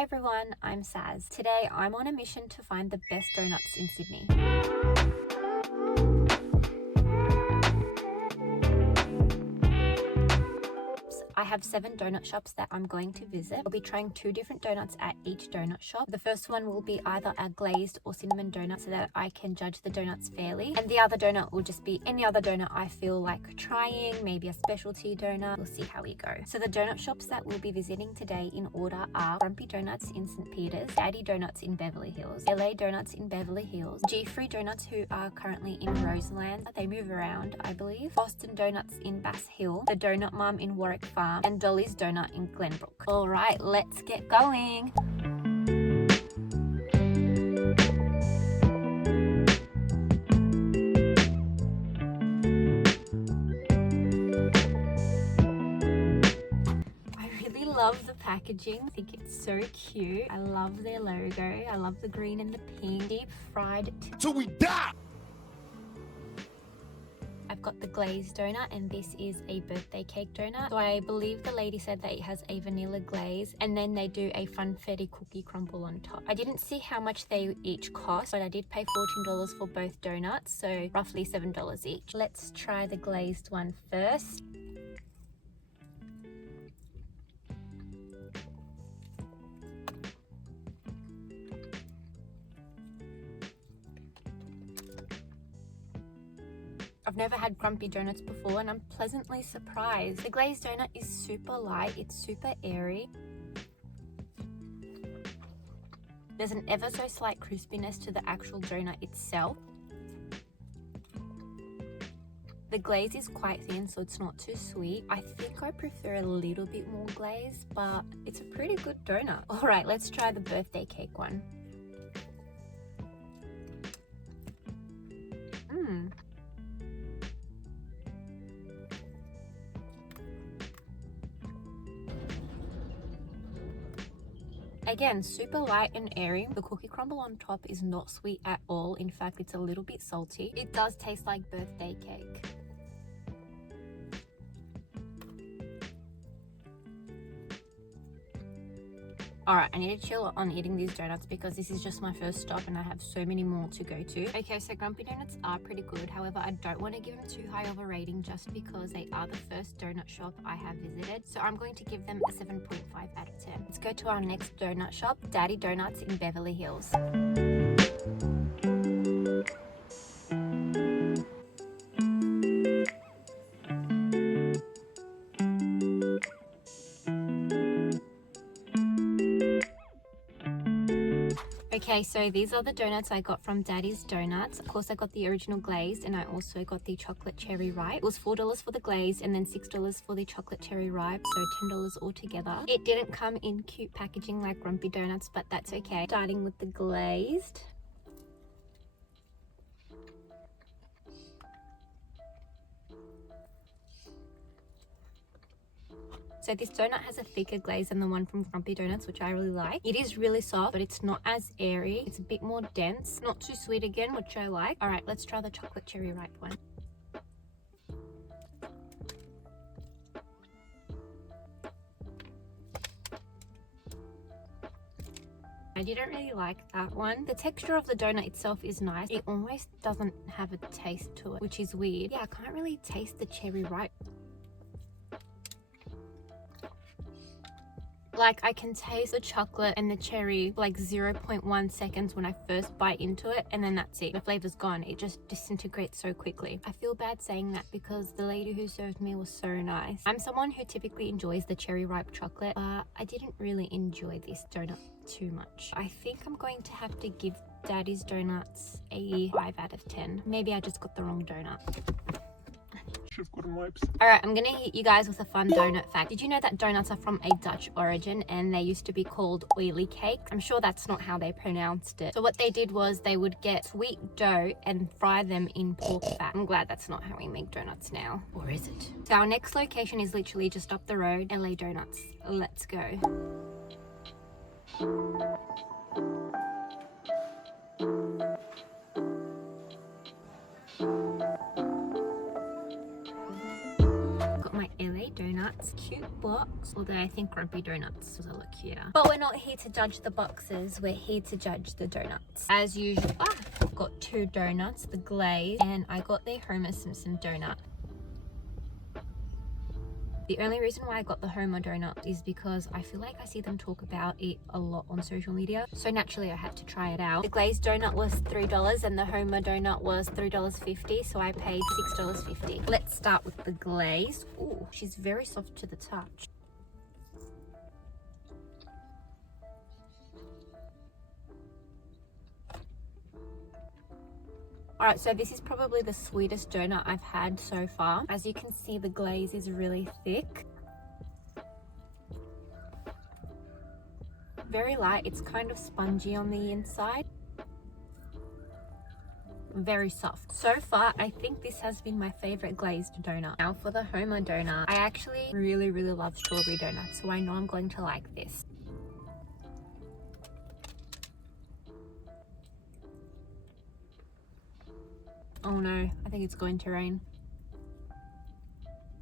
Hi everyone, I'm Saz. Today I'm on a mission to find the best donuts in Sydney. I have 7 donut shops that I'm going to visit. I'll be trying 2 different donuts at each donut shop. The first one will be either a glazed or cinnamon donut so that I can judge the donuts fairly. And the other donut will just be any other donut I feel like trying, maybe a specialty donut. We'll see how we go. So the donut shops that we'll be visiting today in order are Grumpy Donuts in St. Peters, Daddy Donuts in Beverly Hills, LA Donuts in Beverly Hills, G-Free Donuts who are currently in Roselands. They move around, I believe. Boston Donuts in Bass Hill, the Donut Mum in Warwick Farm, and Dolly's Donut in Glenbrook. All right, let's get going. I really love the packaging. I think it's so cute. I love their logo. I love the green and the pink. Deep fried till we die. I've got the glazed donut and this is a birthday cake donut. So I believe the lady said that it has a vanilla glaze and then they do a funfetti cookie crumble on top. I didn't see how much they each cost, but I did pay $14 for both donuts, so roughly $7 each. Let's try the glazed one first. I've never had Grumpy Donuts before and I'm pleasantly surprised. The glazed donut is super light, it's super airy. There's an ever so slight crispiness to the actual donut itself. The glaze is quite thin, so it's not too sweet. I think I prefer a little bit more glaze, but it's a pretty good donut. All right, let's try the birthday cake one. Again, super light and airy. The cookie crumble on top is not sweet at all. In fact, it's a little bit salty. It does taste like birthday cake. Alright, I need to chill on eating these donuts because this is just my first stop and I have so many more to go to. Okay, so Grumpy Donuts are pretty good. However, I don't want to give them too high of a rating just because they are the first donut shop I have visited. So I'm going to give them a 7.5 out of 10. Let's go to our next donut shop, Daddy Donuts in Beverly Hills. Okay, so these are the donuts I got from Daddy's Donuts. Of course, I got the original glazed and I also got the chocolate cherry ripe. It was $4 for the glazed and then $6 for the chocolate cherry ripe, so $10 altogether. It didn't come in cute packaging like Grumpy Donuts, but that's okay. Starting with the glazed. So this donut has a thicker glaze than the one from Grumpy Donuts, which I really like. It is really soft, but it's not as airy. It's a bit more dense, not too sweet again, which I like. All right, let's try the chocolate cherry ripe one. I didn't really like that one. The texture of the donut itself is nice. It almost doesn't have a taste to it, which is weird. Yeah, I can't really taste the cherry ripe. Like, I can taste the chocolate and the cherry like 0.1 seconds when I first bite into it, and then that's it. The flavor's gone. It just disintegrates so quickly. I feel bad saying that because the lady who served me was so nice. I'm someone who typically enjoys the cherry ripe chocolate, but I didn't really enjoy this donut too much. I think I'm going to have to give Daddy's Donuts a 5 out of 10. Maybe I just got the wrong donut. Alright, I'm gonna hit you guys with a fun donut fact. Did you know that donuts are from a Dutch origin and they used to be called oily cakes? I'm sure that's not how they pronounced it. So what they did was they would get sweet dough and fry them in pork fat. I'm glad that's not how we make donuts now. Or is it? So our next location is literally just up the road, LA Donuts. Let's go. Got my LA Donuts, cute box. boxes. Although I think Grumpy Donuts was a look cuter. But we're not here to judge the boxes, we're here to judge the donuts. As usual, I've got 2 donuts, the glaze, and I got the Homer Simpson donut. The only reason why I got the Homer donut is because I feel like I see them talk about it a lot on social media. So naturally I had to try it out. The glazed donut was $3 and the Homer donut was $3.50. So I paid $6.50. Let's start with the glaze. Ooh, she's very soft to the touch. Alright, so this is probably the sweetest donut I've had so far. As you can see, the glaze is really thick. Very light, it's kind of spongy on the inside. Very soft. So far, I think this has been my favorite glazed donut. Now for the Homer donut, I actually really love strawberry donuts, so I know I'm going to like this. Oh no, I think it's going to rain.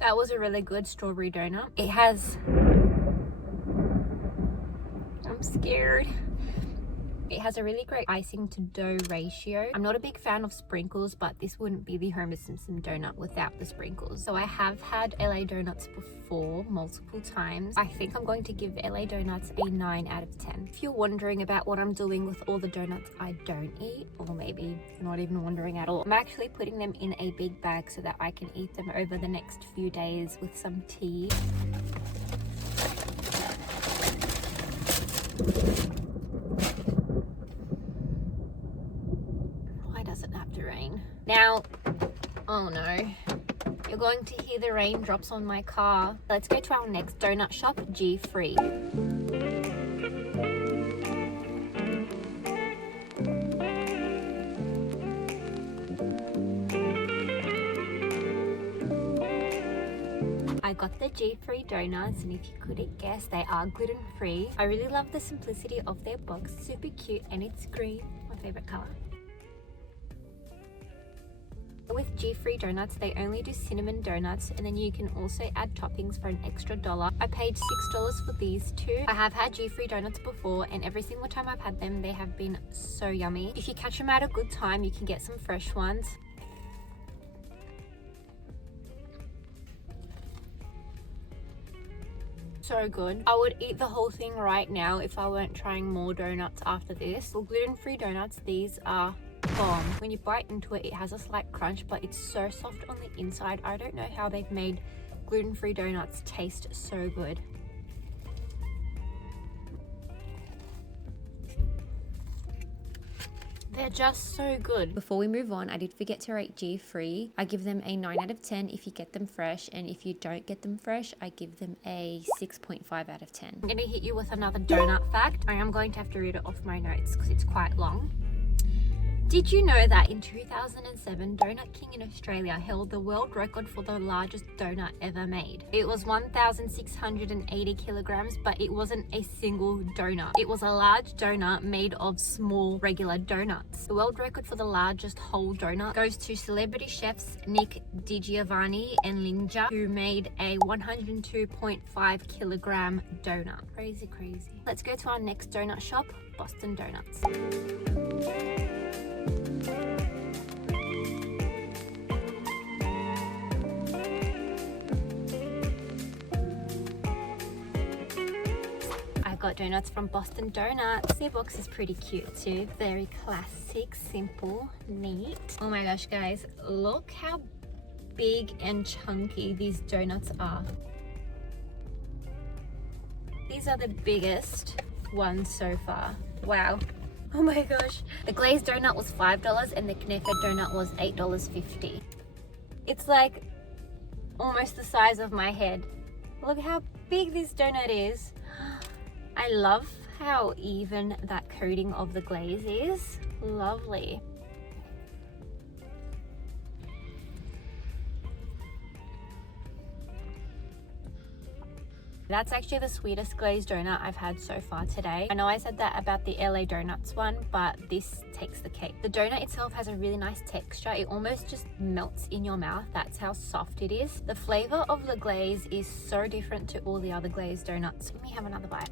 That was a really good strawberry donut. It has... I'm scared. It has a really great icing to dough ratio. I'm not a big fan of sprinkles, but this wouldn't be the Homer Simpson donut without the sprinkles. So I have had LA Donuts before, multiple times. I think I'm going to give LA Donuts a 9 out of 10. If you're wondering about what I'm doing with all the donuts I don't eat, or maybe you're not even wondering at all, I'm actually putting them in a big bag so that I can eat them over the next few days with some tea. Now, oh no, you're going to hear the raindrops on my car. Let's go to our next donut shop, G Free. I got the G Free donuts, and if you couldn't guess, they are gluten-free. I really love the simplicity of their box, super cute, and it's green, my favorite color. With G Free donuts, they only do cinnamon donuts, and then you can also add toppings for an extra $1. I paid $6 for these 2. I have had G Free donuts before, and every single time I've had them, they have been so yummy. If you catch them at a good time, you can get some fresh ones. So good. I would eat the whole thing right now if I weren't trying more donuts after this. For gluten-free donuts, these are bomb. When you bite into it, it has a slight crunch, but it's so soft on the inside. I don't know how they've made gluten-free donuts taste so good. They're just so good. Before we move on, I did forget to rate G Free. I give them a 9 out of 10 if you get them fresh, and if you don't get them fresh, I give them a 6.5 out of 10. I'm gonna hit you with another donut fact. I am going to have to read it off my notes because it's quite long. Did you know that in 2007, Donut King in Australia held the world record for the largest donut ever made? It was 1,680 kilograms, but it wasn't a single donut. It was a large donut made of small, regular donuts. The world record for the largest whole donut goes to celebrity chefs Nick DiGiovanni and Linja, who made a 102.5 kilogram donut. Crazy. Let's go to our next donut shop, Boston Donuts. Got donuts from Boston Donuts. Their box is pretty cute too. Very classic, simple, neat. Oh my gosh, guys, look how big and chunky these donuts are. These are the biggest ones so far. Wow. Oh my gosh. The glazed donut was $5 and the Knefe donut was $8.50. It's like almost the size of my head. Look how big this donut is. I love how even that coating of the glaze is. Lovely. That's actually the sweetest glazed donut I've had so far today. I know I said that about the LA Donuts one, but this takes the cake. The donut itself has a really nice texture. It almost just melts in your mouth. That's how soft it is. The flavor of the glaze is so different to all the other glazed donuts. Let me have another bite.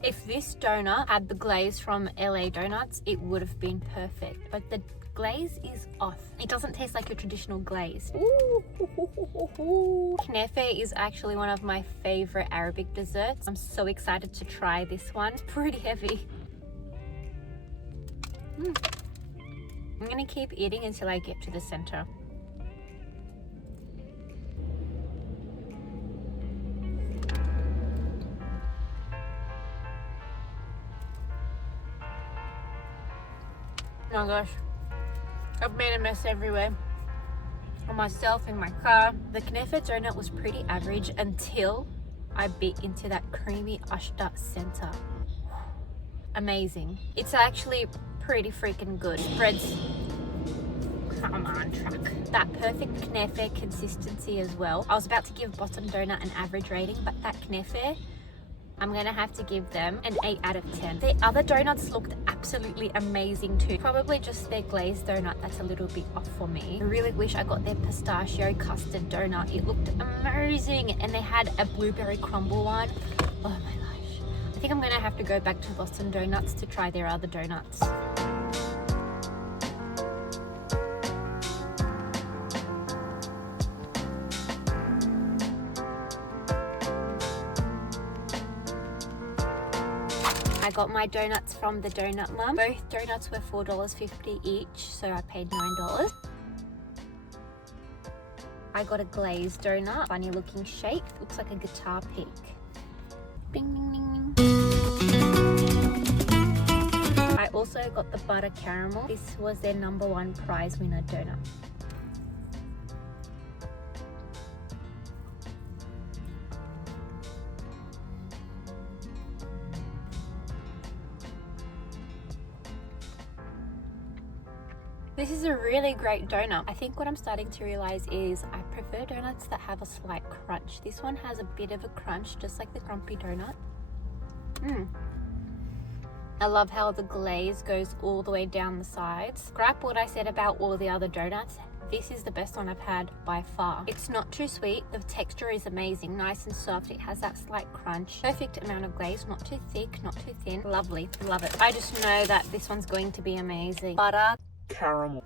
If this donut had the glaze from LA Donuts, it would have been perfect, but the glaze is off. It doesn't taste like your traditional glaze. Ooh. Knefe is actually one of my favorite Arabic desserts. I'm so excited to try this one. It's pretty heavy. I'm gonna keep eating until I get to the center. Oh my gosh, I've made a mess everywhere. On myself, in my car. The Knefe donut was pretty average until I bit into that creamy Ashta center. Amazing. It's actually pretty freaking good. Bread's, come on, truck. That perfect Knefe consistency as well. I was about to give bottom donut an average rating, but that Knefe, I'm gonna have to give them an 8 out of 10. The other donuts looked absolutely amazing too. Probably just their glazed donut that's a little bit off for me. I really wish I got their pistachio custard donut. It looked amazing. And they had a blueberry crumble one. Oh my gosh. I think I'm gonna have to go back to Boston Donuts to try their other donuts. I got my donuts from the Donut Mum. Both donuts were $4.50 each, so I paid $9. I got a glazed donut, funny looking shape, looks like a guitar pick. Bing, bing, bing, bing. I also got the butter caramel. This was their #1 prize winner donut. This is a really great donut. I think what I'm starting to realize is I prefer donuts that have a slight crunch. This one has a bit of a crunch, just like the Grumpy donut. I love how the glaze goes all the way down the sides. Scrap what I said about all the other donuts. This is the best one I've had by far. It's not too sweet. The texture is amazing, nice and soft. It has that slight crunch. Perfect amount of glaze, not too thick, not too thin. Lovely, love it. I just know that this one's going to be amazing. Butter caramel.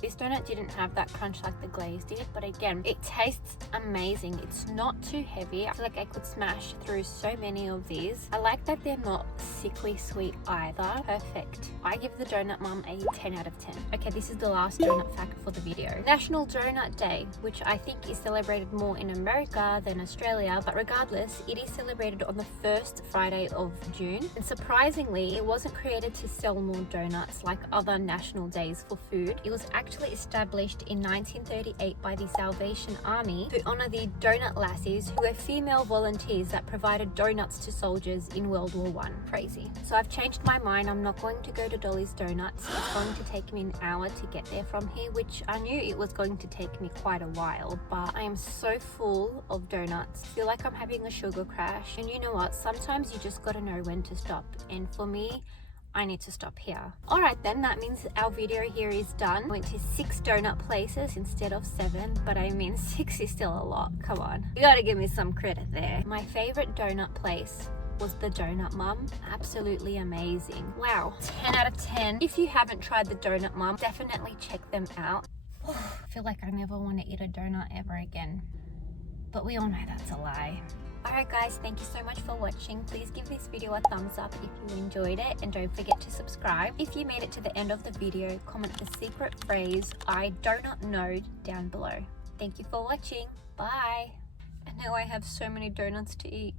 This donut didn't have that crunch like the glaze did, but again, it tastes amazing. It's not too heavy. I feel like I could smash through so many of these. I like that they're not sickly sweet either. Perfect. I give the Donut Mum a 10 out of 10. Okay, this is the last donut fact for the video. National Donut Day, which I think is celebrated more in America than Australia, but regardless, it is celebrated on the first Friday of June. And surprisingly, it wasn't created to sell more donuts like other national days for food. It was actually established in 1938 by the Salvation Army to honor the donut lassies, who were female volunteers that provided donuts to soldiers in World War I. Crazy. So I've changed my mind. I'm not going to go to Dolly's Donuts. It's going to take me an hour to get there from here, which I knew it was going to take me quite a while, but I am so full of donuts. I feel like I'm having a sugar crash. And you know what? Sometimes you just gotta know when to stop. And for me, I need to stop here. Alright then, that means our video here is done. I went to 6 donut places instead of 7, but I mean 6 is still a lot. Come on. You gotta give me some credit there. My favorite donut place was the Donut Mum. Absolutely amazing. Wow, 10 out of 10. If you haven't tried the Donut Mum, definitely check them out. I feel like I never want to eat a donut ever again, but we all know that's a lie. Alright guys, thank you so much for watching. Please give this video a thumbs up if you enjoyed it, and don't forget to subscribe. If you made it to the end of the video, comment the secret phrase "I do not know" down below. Thank you for watching. Bye. And now I have so many donuts to eat.